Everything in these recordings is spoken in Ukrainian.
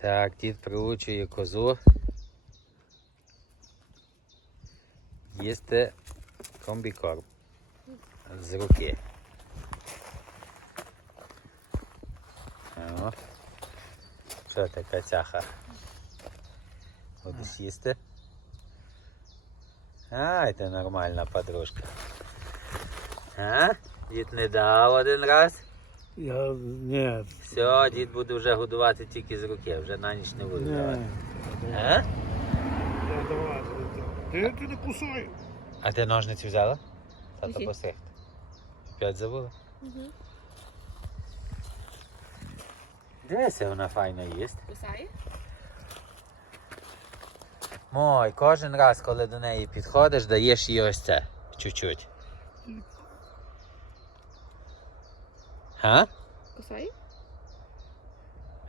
Так, дід приучує козу. Їсти комбікорм з руки. О. Що така цяха? Будеш їсти? Ай, ти нормальна подружка. А? Дід не дав один раз. Я ні. Все, дід буде вже годувати тільки з руки, вже на ніч не буде давати. Ні. А? Я давай. Ти, ти не кусай. А ти ножниці взяла? Тато Ні. посихти. П'ять забула? Угу. Дивися, вона файно їсть. Кусає? Мой, кожен раз, коли до неї підходиш, даєш їй ось це. Чуть-чуть. Га? Кусає?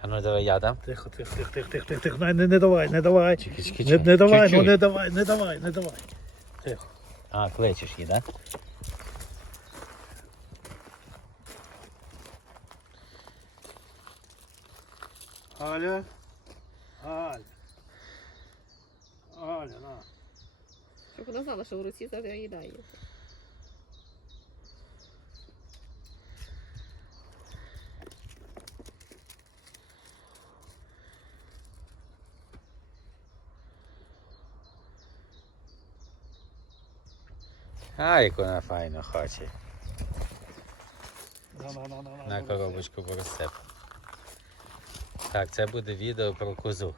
А ну давай я дам. Тихо, тихо, тихо, тихо, тихо, тихо, тихо. Не, не, не давай, не давай. Чекай, чекай, Не, чекай. не давай, ну Чуть-чуть. не давай, не давай, не давай. Тихо. А, кличеш її, так? Аля. Аля. Аля, на. Щоб вона знала, що в руці завжди їдає. А, як вона файно хоче. На, на, на, на, коробочку поросип. Так, це буде відео про козу.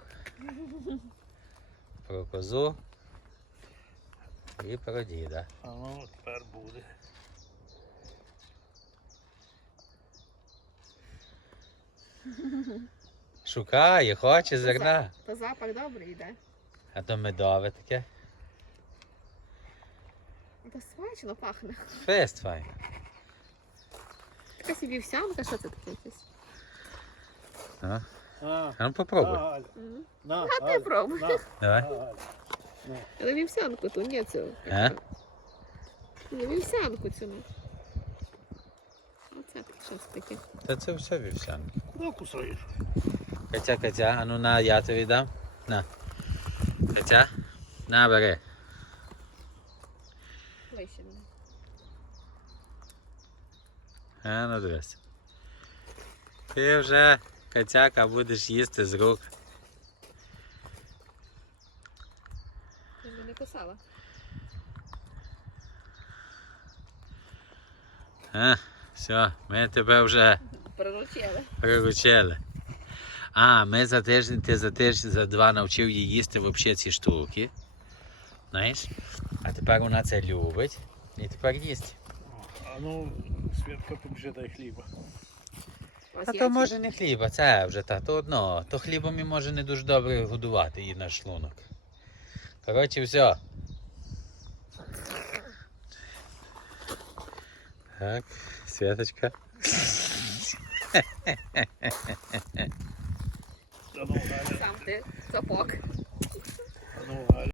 Про козу і про діда. А ну, тепер буде. Шукає, хоче зерна. Та запах добрий йде. А то медове таке. Та смачно пахне. Фест файно. Така собі вівсянка, що це таке якесь? А, А, а ну попробуй. Аля. Мгм. На, А ти пробуй. на, Давай. Але вівсянку ту, ні цю. А? Вівсянку цю. ну. Оце таке щось таке. Та це все вівсянка. Ну, кусаєш. Катя, Катя, а ну на, я тобі дам. На. Катя, на, бери. Ближче. А, ну дивись. Ти вже, Катяка, будеш їсти з рук. Я ж не кусала. А, все, ми тебе вже Приручили. приручили. А, ми за тиждень, ти за тиждень, за два навчив її їсти взагалі ці штуки. Знаєш? А тепер вона це любить. І тепер їсть. А ну, Святка, поможи дай хліба. У вас А є то ці? може не хліба, це вже та, то одно. То хлібом і може не дуже добре годувати її на шлунок. Коротше, все. Так, Святочка. А ну, Аля. Сам ти сапог. А ну, Аля.